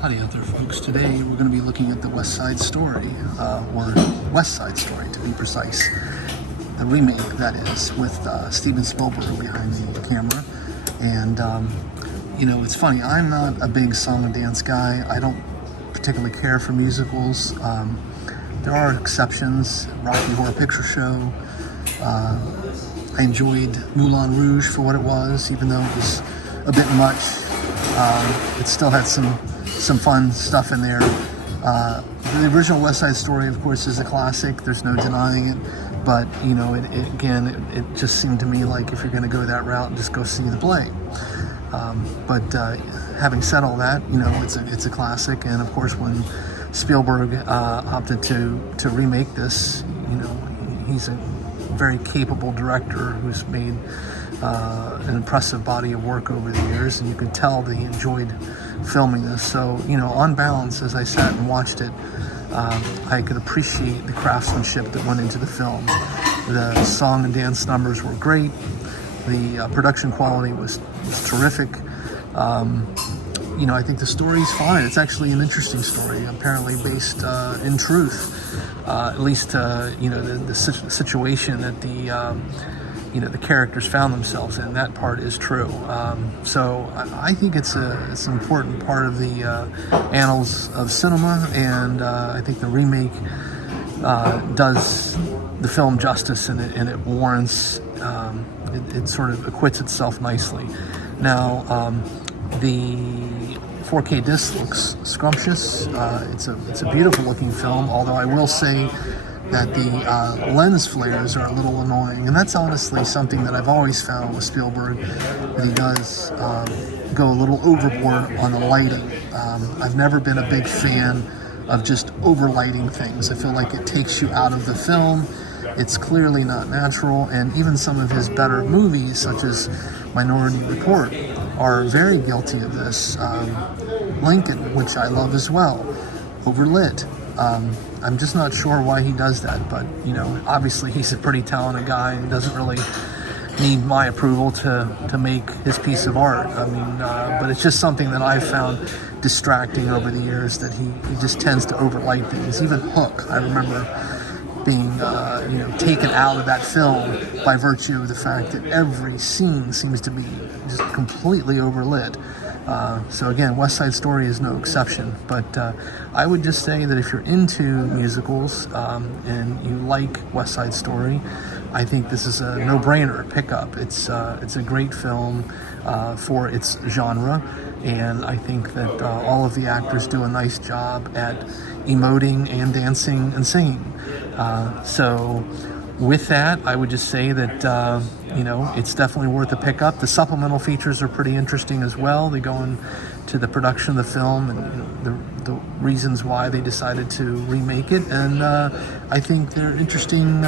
Howdy out there, folks. Today we're going to be looking at the West Side Story, or West Side Story to be precise. The remake, that is, with Steven Spielberg behind the camera. And, you know, it's funny, I'm not a big song and dance guy. I don't particularly care for musicals. There are exceptions. Rocky Horror Picture Show. I enjoyed Moulin Rouge for what it was, even though it was a bit much. It still had some fun stuff in there. The original West Side Story, of course, is a classic. There's no denying it. But, you know, it just seemed to me like if you're going to go that route, just go see the play. But having said all that, you know, it's a classic. And, of course, when Spielberg opted to remake this, you know, he's a very capable director who's made an impressive body of work over the years, and you could tell that he enjoyed filming this. So, you know, on balance, as I sat and watched it, I could appreciate the craftsmanship that went into the film. The song and dance numbers were great. The production quality was terrific. You know, I think the story's fine. It's actually an interesting story, apparently based in truth. At least, you know, the situation that you know, the characters found themselves in. That part is true. So I think it's an important part of the annals of cinema, and I think the remake does the film justice, and it warrants, it sort of acquits itself nicely. Now, the 4K disc looks scrumptious. It's a beautiful looking film, although I will say that the lens flares are a little annoying, and that's honestly something that I've always found with Spielberg, that he does go a little overboard on the lighting. I've never been a big fan of just overlighting things. I feel like it takes you out of the film. It's clearly not natural, and even some of his better movies, such as Minority Report, are very guilty of this. Lincoln, which I love as well, overlit. I'm just not sure why he does that, but, you know, obviously he's a pretty talented guy and doesn't really need my approval to make his piece of art. I mean, but it's just something that I've found distracting over the years, that he just tends to overlight things. Even Hook, I remember being, you know, taken out of that film by virtue of the fact that every scene seems to be just completely overlit. So again, West Side Story is no exception, but I would just say that if you're into musicals and you like West Side Story, I think this is a no-brainer pickup. It's a great film for its genre, and I think that all of the actors do a nice job at emoting and dancing and singing. So with that, I would just say that, you know, it's definitely worth a pickup. The supplemental features are pretty interesting as well. They go into the production of the film and, you know, the reasons why they decided to remake it. And I think they're interesting,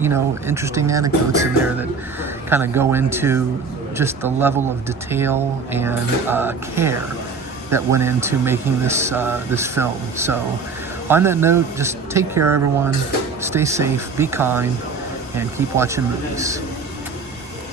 you know, interesting anecdotes in there that kind of go into just the level of detail and care that went into making this film. So on that note, just take care, everyone. Stay safe, be kind, and keep watching movies.